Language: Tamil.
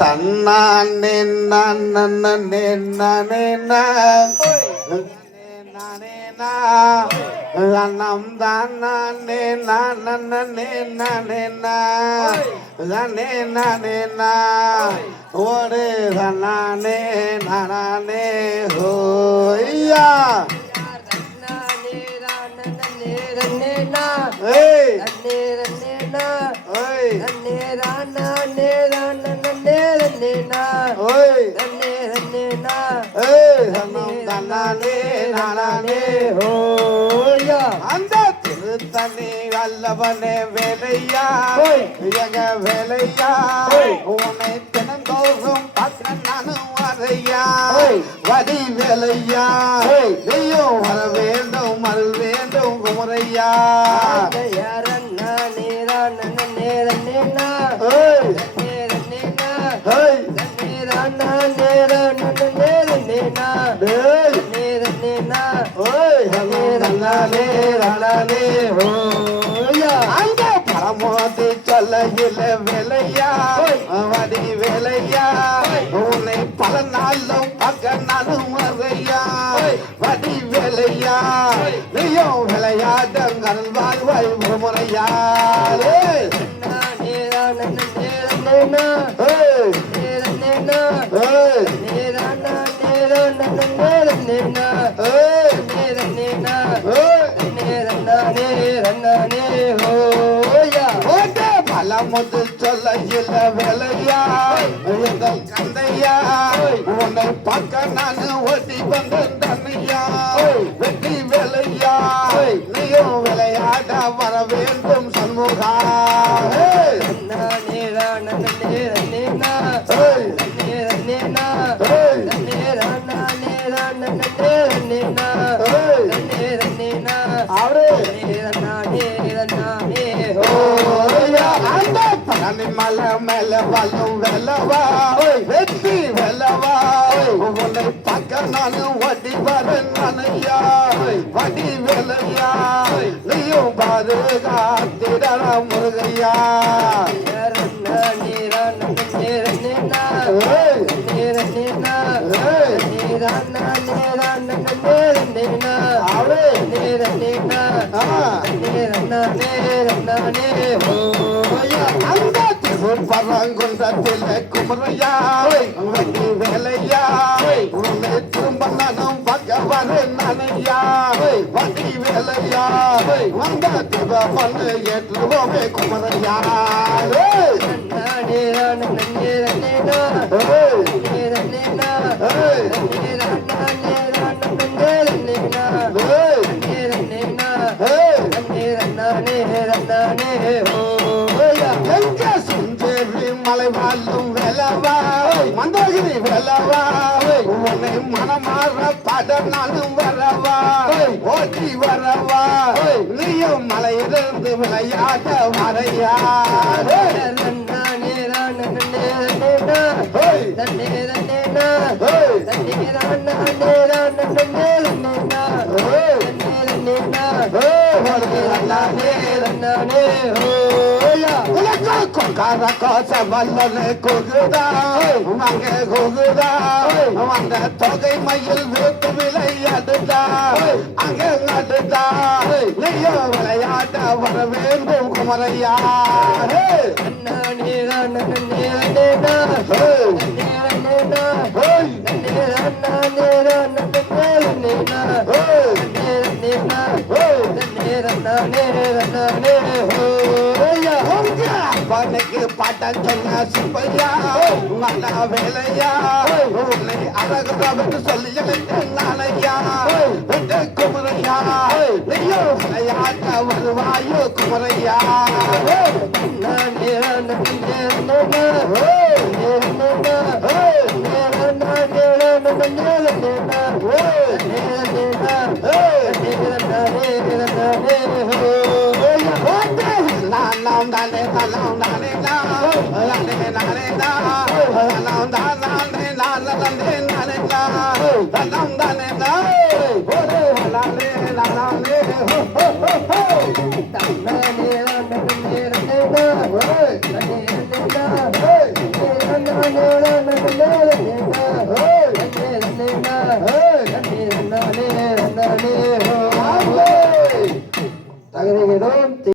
தன்னானே நான் நன்னே நானே நானே நம் தான் நானே நானே நானே நானே நான் ஓடு நானே நானே ஹோய்யா ஏய் ரன்னே ரன்னே நம் தன்னானே நானே அந்த திருத்தணி வல்லவனே வேலையா? எங்க வேலையா? உன்னை தினந்தோறும் பார்க்க நானும் வரையா? வடி வேலையா? நீயும் வர வேண்டும் வர வேண்டும் குமரையா? ஏய் ஏய் நல்லாலே நல்லாலே ஓயா அந்த பரமோதி சொல்லையில வேலையா? வடி வேலையா? உன்னை பல நாளும் பக்க நாளும் பலமுது சொல்ல இல்ல வேலையா? எங்கள் கந்தையா? உன்னை பார்க்க நான் ஓட்டி வந்து தன்னையா வெற்றி மலை மேல வல்லும் வெல்லவா வெற்றி வெல்லவா உன்னை பார்க்க நானும் வடி வர நானையா. வடி வேலையா. நீயும் பாதுகாத்திட முருகையா. ஓயா அந்த திரு பரங்குன்றத்தில் குமரையா வேலையா உன்னை திரும்ப நானும் பகவான் நானையா வண்டி வேலையா வந்த திவ பண்ணு ஏற்றுவோமே குமரையா ஏய், ஏய், ஏய், மாலை வாழும் வெலவாவை மந்தோகிரி வெலவாவை உன்னை மனமாற பட நாளும் வரவாவை ஓட்டி வரவாவை நீயும் மலையிலிருந்து விளையாட வரையா கொங்கார கோச வல்லனு கொகுதா வாங்க கொகுதா வந்த தொகை மயில் வீட்டு விளையாடுதா அங்க நடுதா நீயோ விளையாட வர வேண்டும் குமரையா அப்பனுக்கு பாட்டம் சொன்ன சுப்பையா நல்ல வேலையா? உன்னை அழகு சொல்லி நாளையா குமரையா நீயோ விளையாட்ட வருவாயோ குமரையா? நேரம் Hey!